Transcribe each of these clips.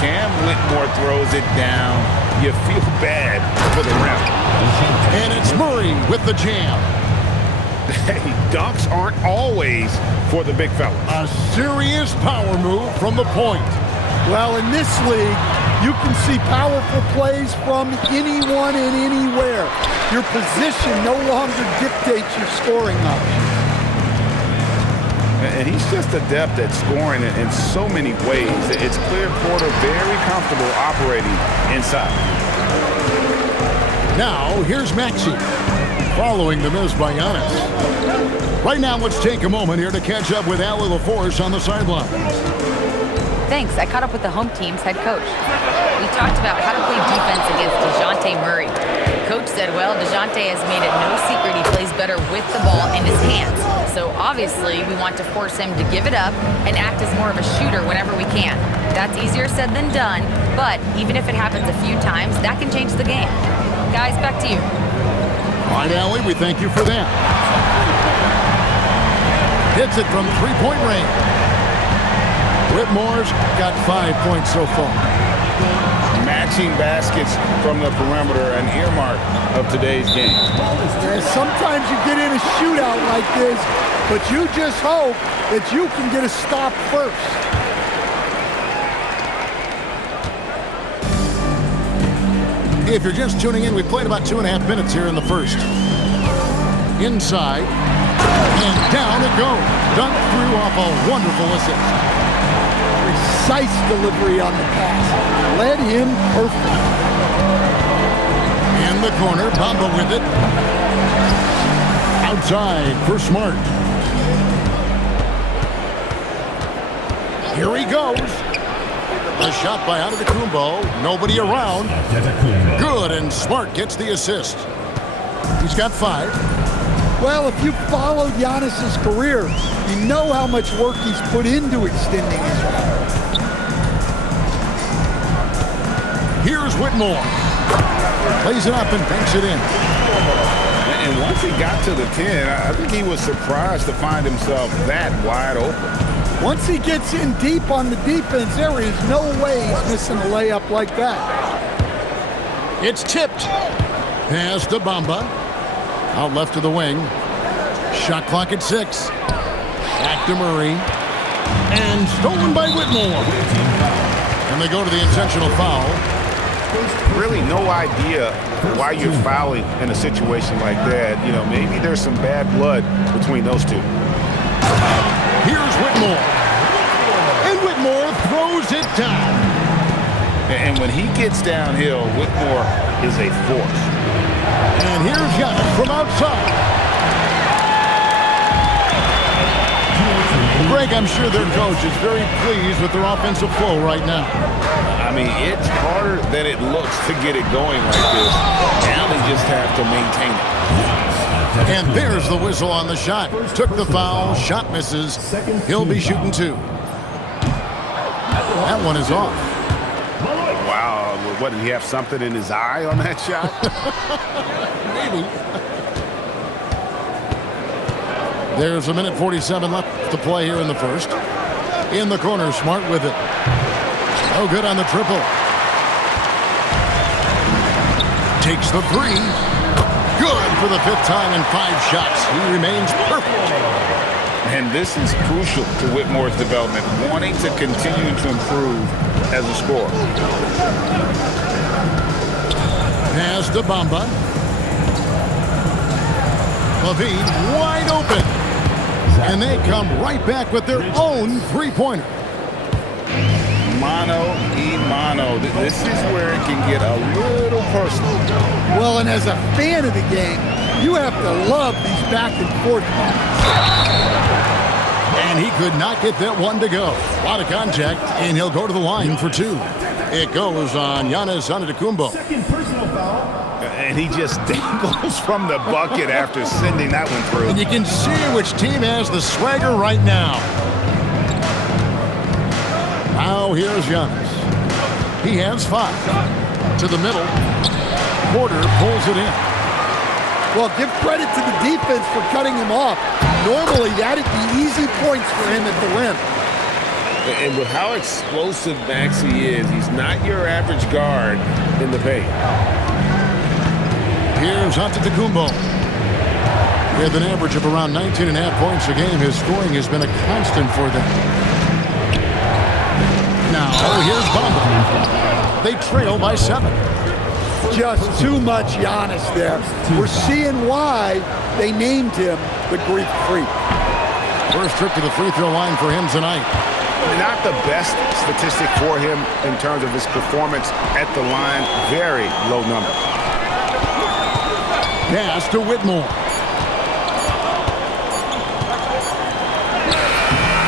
Cam Whitmore throws it down. You feel bad for the rim. And it's Murray with the jam. Hey, dunks aren't always for the big fella. A serious power move from the point. Well, in this league, you can see powerful plays from anyone and anywhere. Your position no longer dictates your scoring options. And he's just adept at scoring in so many ways. It's clear Porter very comfortable operating inside. Now, here's Maxey, following the miss by Giannis. Right now, let's take a moment here to catch up with Allie LaForce on the sideline. Thanks. I caught up with the home team's head coach. We talked about how to play defense against DeJounte Murray. Coach said, well, DeJounte has made it no secret he plays better with the ball in his hands. So obviously, we want to force him to give it up and act as more of a shooter whenever we can. That's easier said than done, but even if it happens a few times, that can change the game. Guys, back to you. All right, Allie, we thank you for that. Hits it from three-point range. Whitmore's got 5 points so far. Matching baskets from the perimeter, an earmark of today's game. Sometimes you get in a shootout like this, but you just hope that you can get a stop first. If you're just tuning in, we played about 2.5 minutes here in the first. Inside, and down it goes. Dunked through off a wonderful assist. Precise delivery on the pass. Led him perfect. In the corner, Bamba with it. Outside for Smart. Here he goes. A shot by Antetokounmpo. Nobody around. Good, and Smart gets the assist. He's got 5. Well, if you followed Giannis's career, you know how much work he's put into extending his run. Here's Whitmore. Plays it up and banks it in. And once he got to the 10, I think he was surprised to find himself that wide open. Once he gets in deep on the defense, there is no way he's missing a layup like that. It's tipped. Pass to Bamba. Out left to the wing. Shot clock at 6. Back to Murray. And stolen by Whitmore. And they go to the intentional foul. Really no idea why you're fouling in a situation like that. You know, maybe there's some bad blood between those two. Here's Whitmore. And Whitmore throws it down. And when he gets downhill, Whitmore is a force. And here's Giannis from outside. Greg, I'm sure their coach is very pleased with their offensive flow right now. I mean, it's harder than it looks to get it going like this. Now they just have to maintain it. And there's the whistle on the shot. Took the foul, shot misses. He'll be shooting 2. That one is off. Wow, what, did he have something in his eye on that shot? Maybe. There's a minute 47 left to play here in the first. In the corner, Smart with it. No good on the triple. Takes the 3. Good for the 5th time in 5 shots. He remains perfect. And this is crucial to Whitmore's development, wanting to continue to improve as a scorer. Pass to Bamba. Levine wide open. And they come right back with their own 3-pointer. Mano y mano. This is where it can get a little personal. Well, and as a fan of the game, you have to love these back and forth moments. And he could not get that one to go. A lot of contact, and he'll go to the line for 2. It goes on Giannis Antetokounmpo. Second personal foul. And he just dangles from the bucket after sending that one through. And you can see which team has the swagger right now. Now here's Giannis. He has 5. To the middle. Porter pulls it in. Well, give credit to the defense for cutting him off. Normally, that'd be easy points for him at the rim. And with how explosive Maxey is, he's not your average guard in the paint. Here's Antetokounmpo. With an average of around 19.5 points a game, his scoring has been a constant for them. Now, here's Bamba. They trail by 7. Just too much Giannis there. We're seeing why they named him the Greek Freak. First trip to the free throw line for him tonight. Not the best statistic for him in terms of his performance at the line. Very low number. Pass to Whitmore.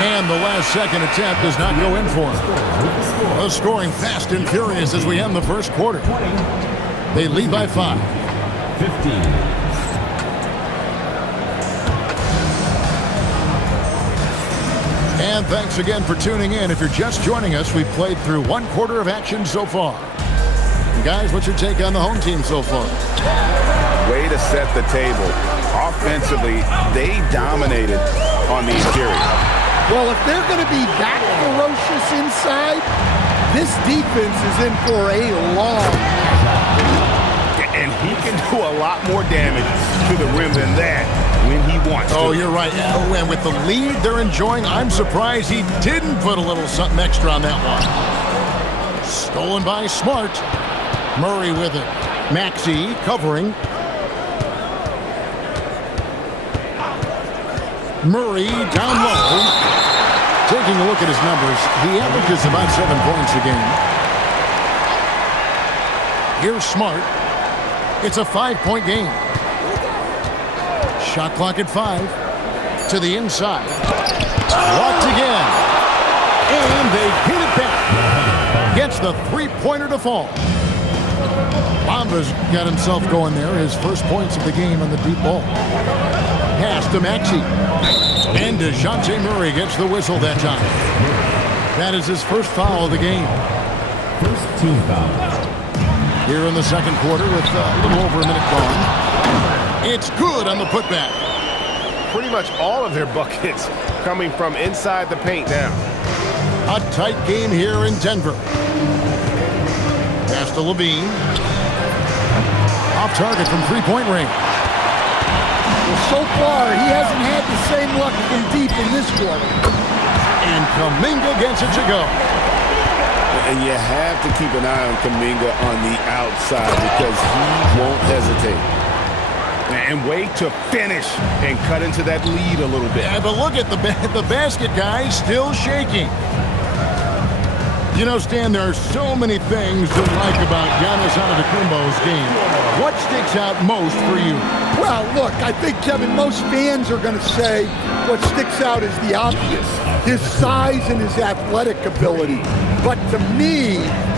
And the last second attempt does not go in for him. The scoring fast and furious as we end the first quarter. They lead by 5. 15. And thanks again for tuning in. If you're just joining us, we've played through one quarter of action so far. And guys, what's your take on the home team so far? Way to set the table. Offensively, they dominated on the interior. Well, if they're going to be that ferocious inside, this defense is in for a long night. And he can do a lot more damage to the rim than that when he wants to. Oh, you're right. And with the lead they're enjoying, I'm surprised he didn't put a little something extra on that one. Stolen by Smart. Murray with it. Maxey covering. Murray down low. Taking a look at his numbers, he averages about 7 points a game. Here's Smart. It's a 5-point game. Shot clock at 5. To the inside. Blocked again. And they hit it back. Gets the three-pointer to fall. Bamba's got himself going there. His first points of the game on the deep ball. Pass to Maxey. And DeJounte Murray gets the whistle that time. That is his first foul of the game. First team foul. Here in the second quarter with a little over a minute gone. It's good on the putback. Pretty much all of their buckets coming from inside the paint now. A tight game here in Denver. Pass to Levine. Off target from three-point range. Well, so far, he hasn't had the same luck from deep in this quarter. And Kuminga gets it to go. And you have to keep an eye on Kuminga on the outside because he won't hesitate. And wait to finish and cut into that lead a little bit. Yeah, but look at the basket guy still shaking. You know, Stan, there are so many things to like about Giannis Antetokounmpo's game. What sticks out most for you? Well, look, I think, Kevin, most fans are going to say what sticks out is the obvious, his size and his athletic ability. But to me,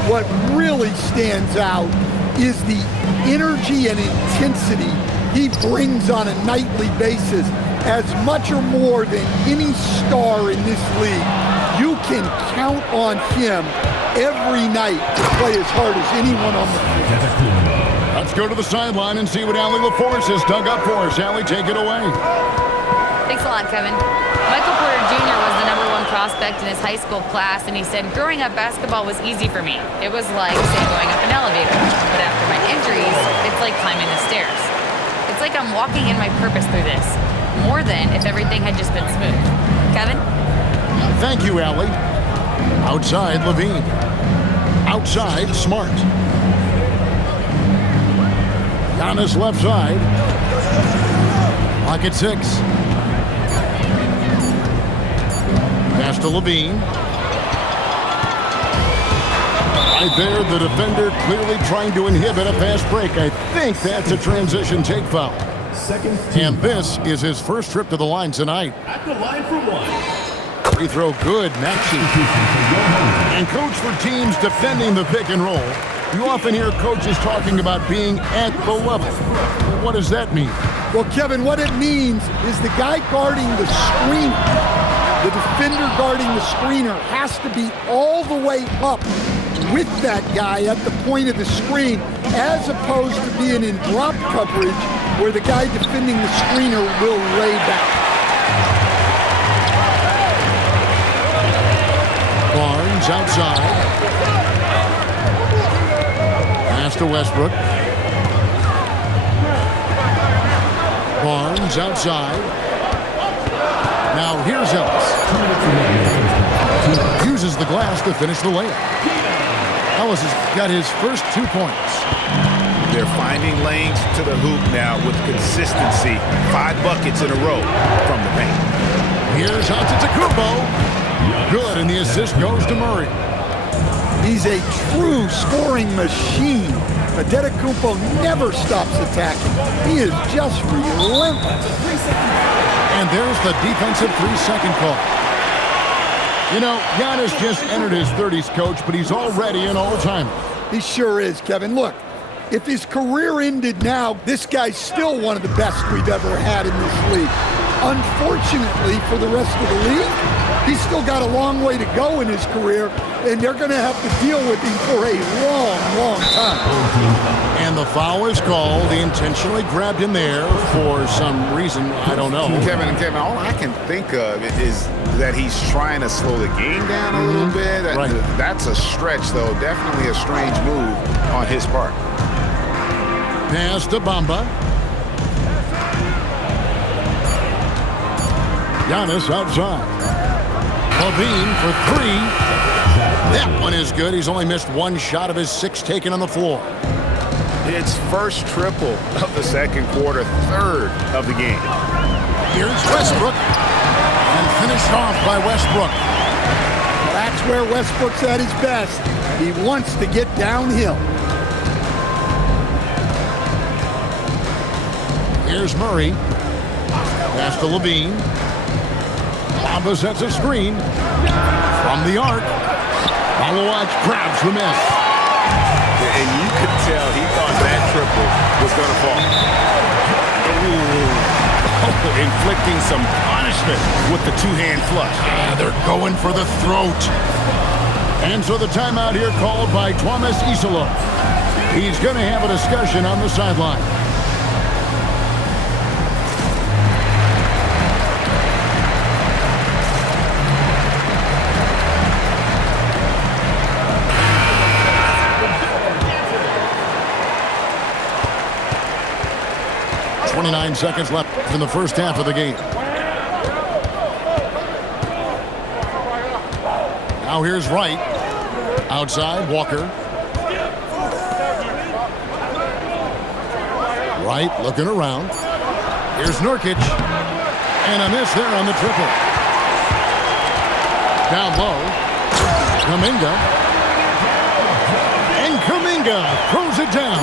what really stands out is the energy and intensity he brings on a nightly basis, as much or more than any star in this league. You can count on him every night to play as hard as anyone on the field. Let's go to the sideline and see what Allie LaForce has dug up for us. Allie, take it away. Thanks a lot, Kevin. Michael Porter Jr. was the #1 prospect in his high school class, and he said, growing up, basketball was easy for me. It was like, say, going up an elevator. But after my injuries, it's like climbing the stairs. It's like I'm walking in my purpose through this, more than if everything had just been smooth. Kevin? Thank you, Allie. Outside, Levine. Outside, Smart. Giannis left side. Clock at 6. Pass to Levine. Right there, the defender clearly trying to inhibit a fast break. I think that's a transition take foul. Second And this is his first trip to the line tonight. at the line for one. Free throw good, Maxey. And coach, for teams defending the pick and roll, you often hear coaches talking about being at the level. What does that mean? Well, Kevin, what it means is the guy guarding the screener, the defender guarding the screener, has to be all the way up with that guy at the point of the screen, as opposed to being in drop coverage where the guy defending the screener will lay back. Barnes outside. Pass to Westbrook. Barnes outside. Now here's Ellis. Uses the glass to finish the layup. Ellis has got his first 2 points. They're finding lanes to the hoop now with consistency. 5 buckets in a row from the paint. Here's Antetokounmpo. Good, and the assist goes to Murray. He's a true scoring machine. Antetokounmpo never stops attacking. He is just relentless. And there's the defensive 3-second call. You know, Giannis just entered his 30s, Coach, but he's already an all-timer. He sure is, Kevin. Look, if his career ended now, this guy's still one of the best we've ever had in this league. Unfortunately for the rest of the league, he's still got a long way to go in his career, and they're going to have to deal with him for a long, long time. And the foul is called. He intentionally grabbed him there for some reason. I don't know. Kevin, all I can think of is that he's trying to slow the game down a little bit. Right. That's a stretch, though. Definitely a strange move on his part. Pass to Bamba. Giannis outside. Levine for 3. That one is good. He's only missed 1 shot of his 6 taken on the floor. It's first triple of the second quarter, 3rd of the game. Here's Westbrook. And finished off by Westbrook. That's where Westbrook's at his best. He wants to get downhill. Here's Murray. Pass to Levine. Bamba sets a screen. From the arc. Malawach grabs the miss. And you could tell he thought that triple was going to fall. Ooh. Inflicting some punishment with the 2-hand flush. They're going for the throat. And so the timeout here called by Thomas Isola. He's going to have a discussion on the sideline. Seconds left in the first half of the game. Now here's Wright. Outside, Walker. Wright looking around. Here's Nurkic. And a miss there on the triple. Down low. Kuminga. And Kuminga throws it down.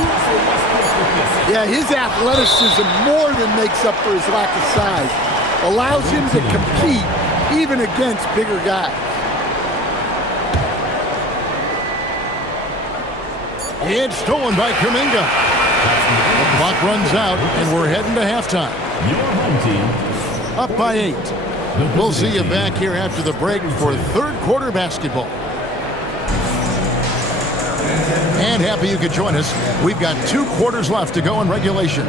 Yeah, his athleticism more than makes up for his lack of size. Allows him to compete even against bigger guys. It's stolen by Kuminga. The clock runs out, and we're heading to halftime. Your home team. Up by 8. We'll see you back here after the break for 3rd quarter basketball. And happy you could join us. We've got 2 quarters left to go in regulation.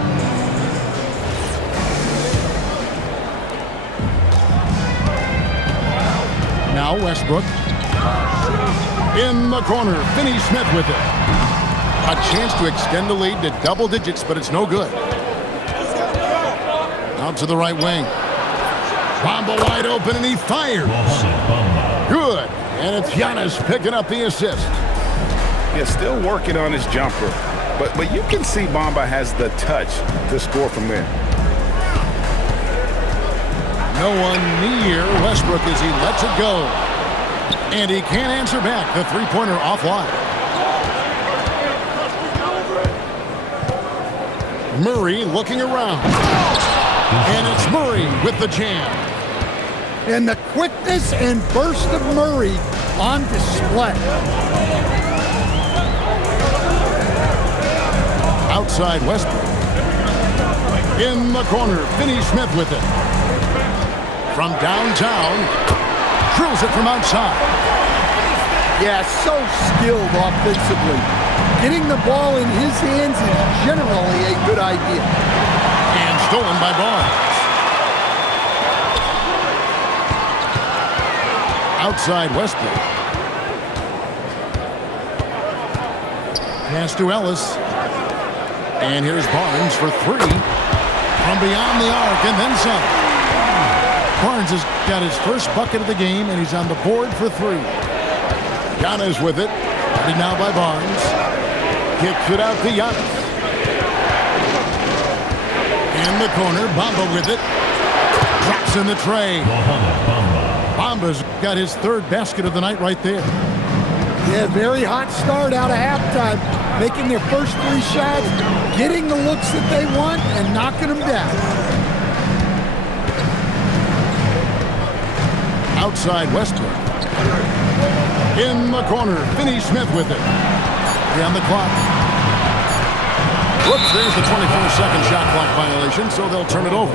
Now Westbrook. In the corner, Finney-Smith with it. A chance to extend the lead to double digits, but it's no good. Out to the right wing. Bamba wide open, and he fires. Good. And it's Giannis picking up the assist. Yeah, still working on his jumper. But you can see Bamba has the touch to score from there. No one near Westbrook as he lets it go. And he can't answer back. The 3-pointer offline. Murray looking around. And it's Murray with the jam. And the quickness and burst of Murray on display. Outside Westbrook. In the corner, Finney-Smith with it. From downtown, drills it from outside. Yeah, so skilled offensively. Getting the ball in his hands is generally a good idea. And stolen by Barnes. Outside Westbrook. Pass to Ellis. And here's Barnes for three. From beyond the arc and then some. Barnes has got his first bucket of the game, and he's on the board for three. Giannis with it. Ready now by Barnes. Kicks it out to Giannis. In the corner, Bamba with it. Drops in the tray. Bamba's got his third basket of the night right there. Yeah, very hot start out of halftime. Making their first three shots, getting the looks that they want, and knocking them down. Outside Westbrook. In the corner, Finney-Smith with it. On the clock. Whoops, there's the 24-second shot clock violation, so they'll turn it over.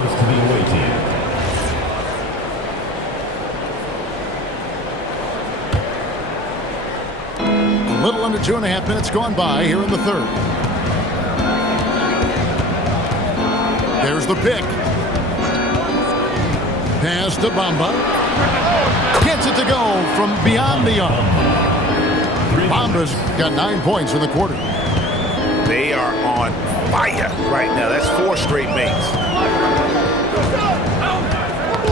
A little under 2.5 minutes gone by here in the third. There's the pick. Pass to Bamba. Gets it to go from beyond the arc. Bamba's got 9 points in the quarter. They are on fire right now. That's 4 straight makes.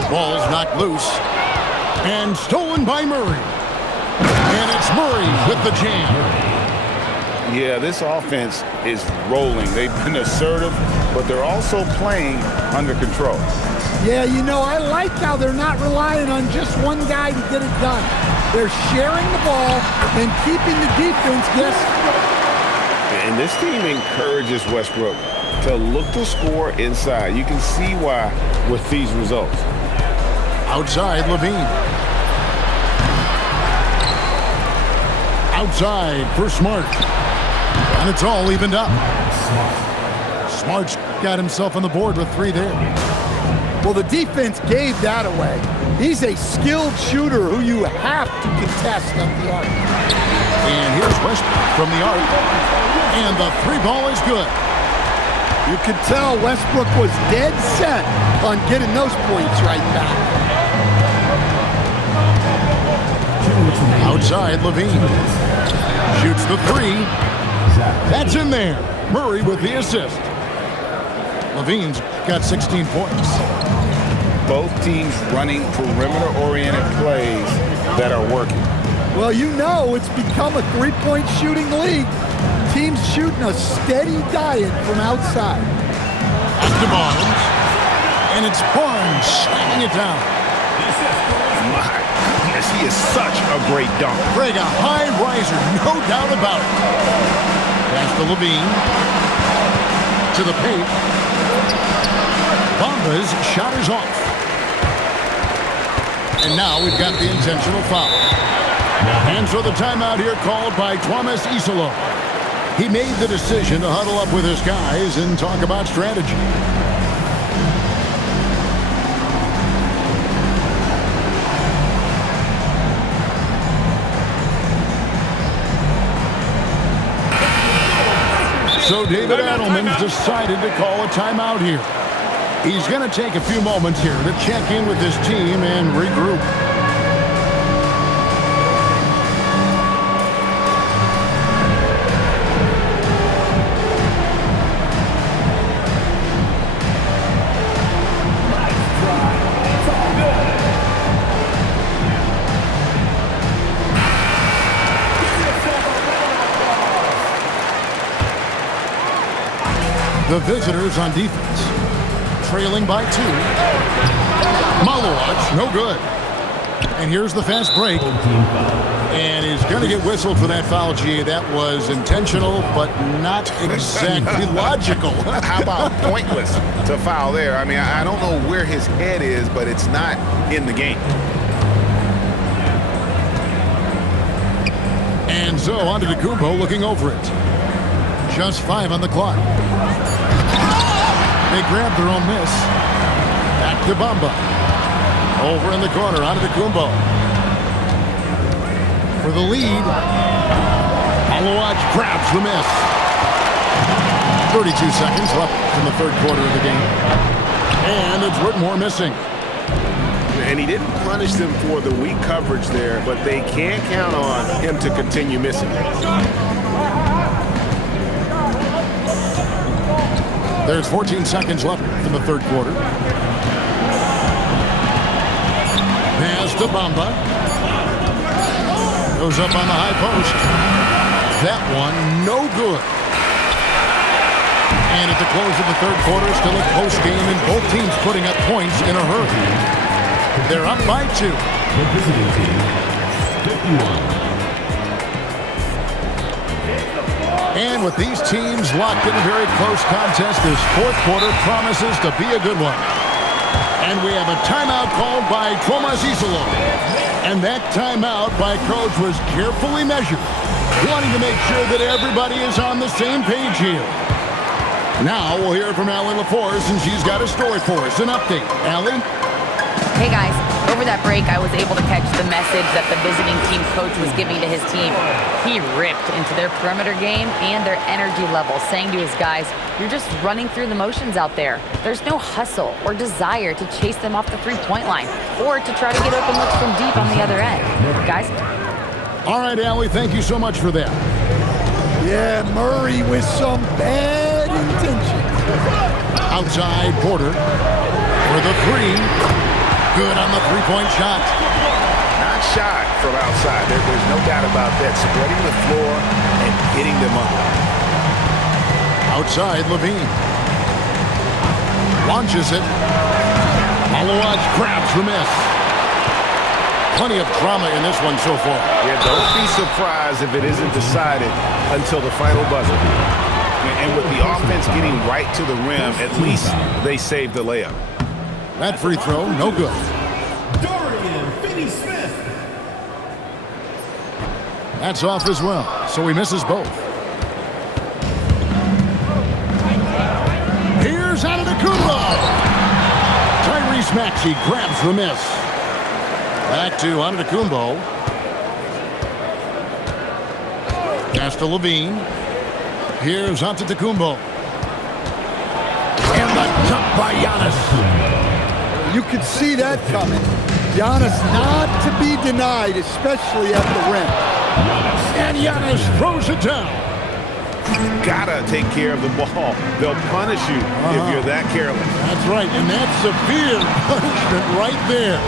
Ball's knocked loose. And stolen by Murray. And it's Murray with the jam. Yeah, this offense is rolling. They've been assertive, but they're also playing under control. Yeah, you know, I like how they're not relying on just one guy to get it done. They're sharing the ball and keeping the defense guessing. And this team encourages Westbrook to look to score inside. You can see why with these results. Outside, Levine. Outside for Smart. And it's all evened up. Smart's got himself on the board with 3 there. Well, the defense gave that away. He's a skilled shooter who you have to contest at the arc. And here's Westbrook from the arc. And the 3 ball is good. You could tell Westbrook was dead set on getting those points right back. Outside, Levine. Shoots the 3. That's in there. Murray with the assist. Levine's got 16 points. Both teams running perimeter-oriented plays that are working. Well, you know it's become a three-point shooting league. Teams shooting a steady diet from outside. Back to Barnes. And it's Barnes slamming it down. My goodness, he is such a great dunker. Greg, a high riser, no doubt about it. Pass to Levine. To the paint. Bamba's shot is off. And now we've got the intentional foul. And so the timeout here called by Thomas Isolo. He made the decision to huddle up with his guys and talk about strategy. So David Adelman's decided to call a timeout here. He's going to take a few moments here to check in with his team and regroup. The visitors on defense, trailing by 2. Malowacz, no good. And here's the fast break. And he's going to get whistled for that foul, G. That was intentional, but not exactly logical. How about pointless to foul there? I mean, I don't know where his head is, but it's not in the game. And so on to Kumbo looking over it. Just 5 on the clock. They grab their own miss. Back to Bamba. Over in the corner, onto Kumbo. For the lead. Malowacz grabs the miss. 32 seconds left in the third quarter of the game. And it's Whitmore missing. And he didn't punish them for the weak coverage there, but they can't count on him to continue missing. There's 14 seconds left in the third quarter. Pass to Bamba. Goes up on the high post. That one, no good. And at the close of the third quarter, still a close game, and both teams putting up points in a hurry. They're up by 2. The visiting team, 51. And with these teams locked in a very close contest, this fourth quarter promises to be a good one. And we have a timeout called by Tomas Isolo. And that timeout by coach was carefully measured, wanting to make sure that everybody is on the same page here. Now we'll hear from Allie LaForce, and she's got a story for us, an update. Allie? Hey guys, over that break, I was able to catch the message that the visiting team coach was giving to his team. He ripped into their perimeter game and their energy level, saying to his guys, "You're just running through the motions out there. There's no hustle or desire to chase them off the three-point line or to try to get open looks from deep on the other end." Guys? All right, Allie, thank you so much for that. Yeah, Murray with some bad intentions. Outside, Porter for the 3. Good on the three-point shot. Not shot from outside. There's no doubt about that. Spreading the floor and hitting them up. Outside, Levine. Launches it. Malawaj grabs the miss. Plenty of drama in this one so far. Yeah, don't be surprised if it isn't decided until the final buzzer. And with the offense getting right to the rim, at least they saved the layup. That free throw, no good. Dorian Finney-Smith. That's off as well, so he misses both. Here's Antetokounmpo. Tyrese Maxey grabs the miss. Back to Antetokounmpo. Pass to Levine. Here's Antetokounmpo. And the dunk by Giannis. You could see that coming. Giannis not to be denied, especially at the rim. And Giannis throws it down. You gotta take care of the ball. They'll punish you if you're that careless. That's right, and that's severe punishment right there.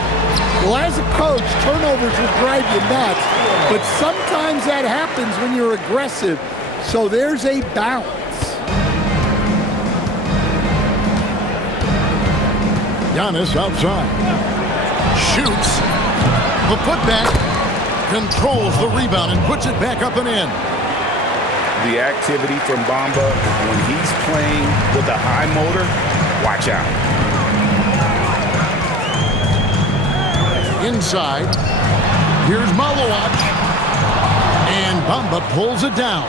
Well, as a coach, turnovers will drive you nuts, but sometimes that happens when you're aggressive. So there's a balance. Giannis outside. Shoots. The putback. Controls the rebound and puts it back up and in. The activity from Bamba, when he's playing with a high motor, watch out. Inside. Here's Malawaj. And Bamba pulls it down.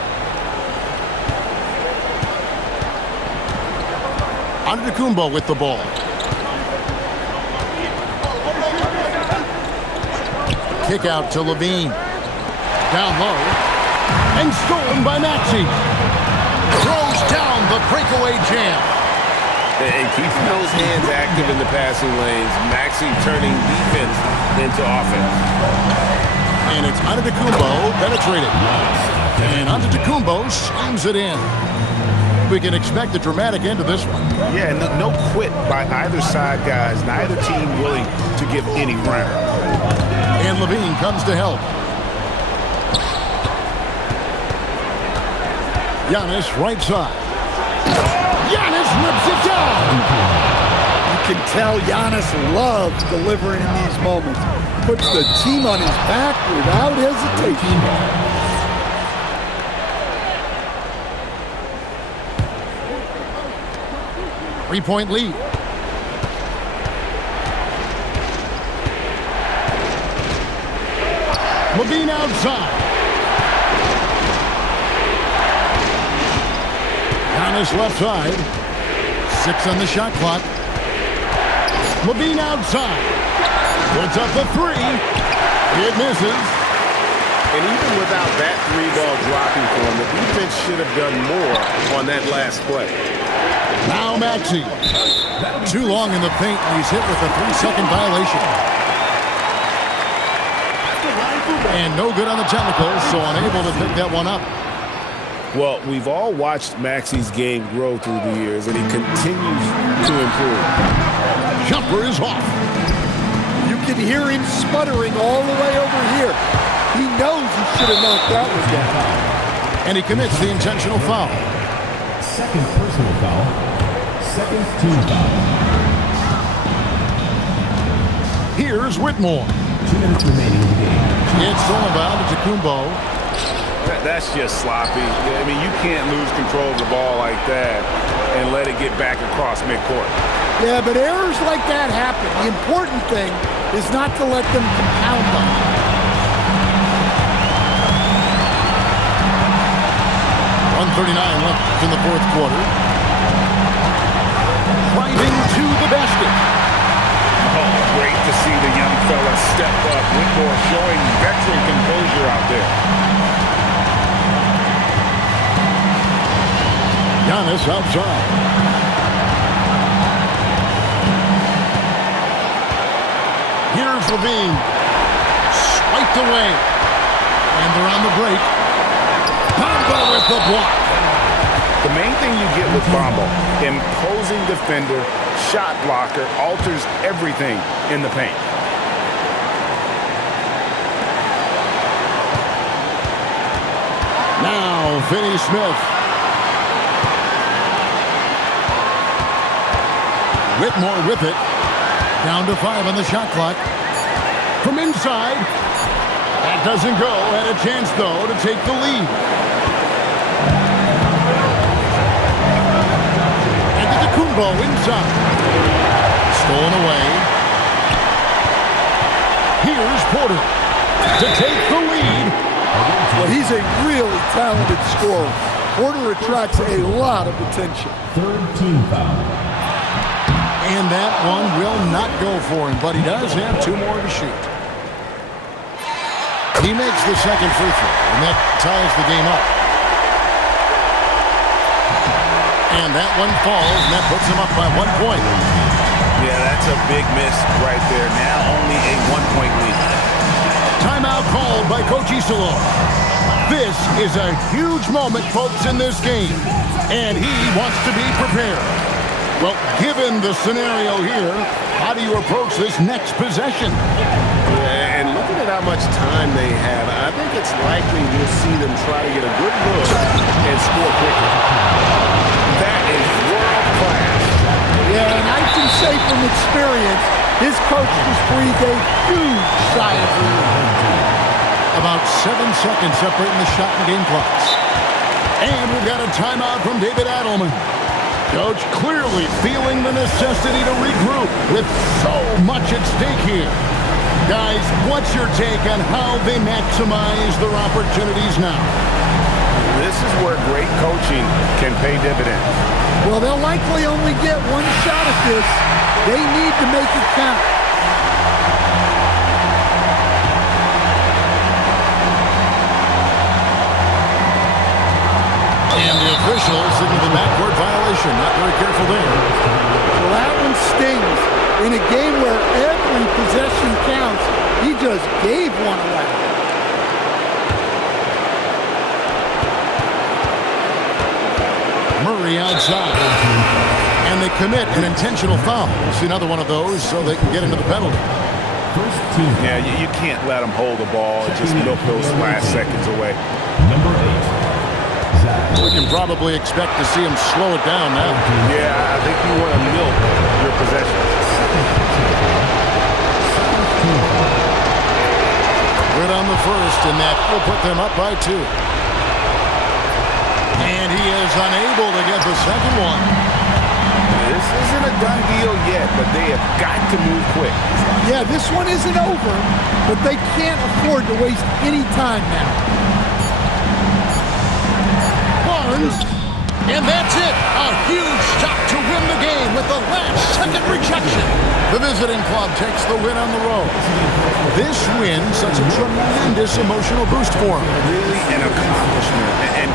Antetokounmpo with the ball. Kick out to Levine. Down low. And stolen by Maxey. Throws down the breakaway jam. And keeping those hands active in the passing lanes, Maxey turning defense into offense. And it's Antetokounmpo penetrated. And Antetokounmpo slams it in. We can expect a dramatic end to this one. Yeah, no quit by either side, guys. Neither team willing to give any ground. And Levine comes to help. Giannis right side. Giannis rips it down. You can tell Giannis loves delivering in these moments. Puts the team on his back without hesitation. 3-point lead. Levine outside. Giannis left side. 6 on the shot clock. Levine outside. Puts up the 3. It misses. And even without that 3-ball dropping for him, the defense should have done more on that last play. Now Maxey. Too long in the paint, and he's hit with a 3-second violation. And no good on the technicals, so unable to pick that one up. Well, we've all watched Maxey's game grow through the years, and he continues to improve. Jumper is off. You can hear him sputtering all the way over here. He knows he should have knocked that one down. And he commits the intentional foul. Second personal foul. Second team foul. Here's Whitmore. 2 minutes remaining in the game. It's all about Tacumbo. That's just sloppy. I mean, you can't lose control of the ball like that and let it get back across midcourt. Yeah, but errors like that happen. The important thing is not to let them compound on you. 1:39 left in the fourth quarter. Driving to the basket. Oh, great to see the young fella step up. Whitmore showing veteran composure out there. Giannis outside. Here's Levine. Swiped away. And they're on the break. Bamba with the block. The main thing you get with Bamba, imposing defender, shot blocker, alters everything in the paint. Now, Finney Smith. Whitmore with it. Down to 5 on the shot clock. From inside. That doesn't go. Had a chance, though, to take the lead. And to Tacumbo inside. Stolen away. Here's Porter to take the lead. Well, he's a really talented scorer. Porter attracts a lot of attention. Third team foul. And that one will not go for him, but he does have 2 more to shoot. He makes the second free throw, and that ties the game up. And that one falls, and that puts him up by 1 point. Yeah, that's a big miss right there. Now only a 1-point lead. Timeout called by Coach Isillo. This is a huge moment, folks, in this game, and he wants to be prepared. Well, given the scenario here, how do you approach this next possession? Yeah, and looking at how much time they have, I think it's likely we'll see them try to get a good look and score quickly. That is world class. Yeah, and I can say from experience, his coach just breathed a huge sigh of relief. About 7 seconds separating the shot and game clocks. And we've got a timeout from David Adelman. Coach clearly feeling the necessity to regroup with so much at stake here. Guys, what's your take on how they maximize their opportunities now? This is where great coaching can pay dividends. Well, they'll likely only get 1 shot at this. They need to make it count. And the official signaled the backcourt violation. Not very careful there. Well, that one stings. In a game where every possession counts, he just gave one away. Murray outside. And they commit an intentional foul. We'll see another one of those so they can get into the penalty. First team. Yeah, you can't let them hold the ball and just milk those last seconds away. Number 8. Zach. We can probably expect to see him slow it down now. Yeah, I think you want to milk your possessions. Good on the first, and that will put them up by 2. And he is unable to get the second one. This isn't a done deal yet, but they have got to move quick. Yeah, this one isn't over, but they can't afford to waste any time now. Barnes, and that's it. A huge shot to win the game with the last-second rejection. The visiting club takes the win on the road. This win sets a tremendous emotional boost for them. Really an accomplishment. And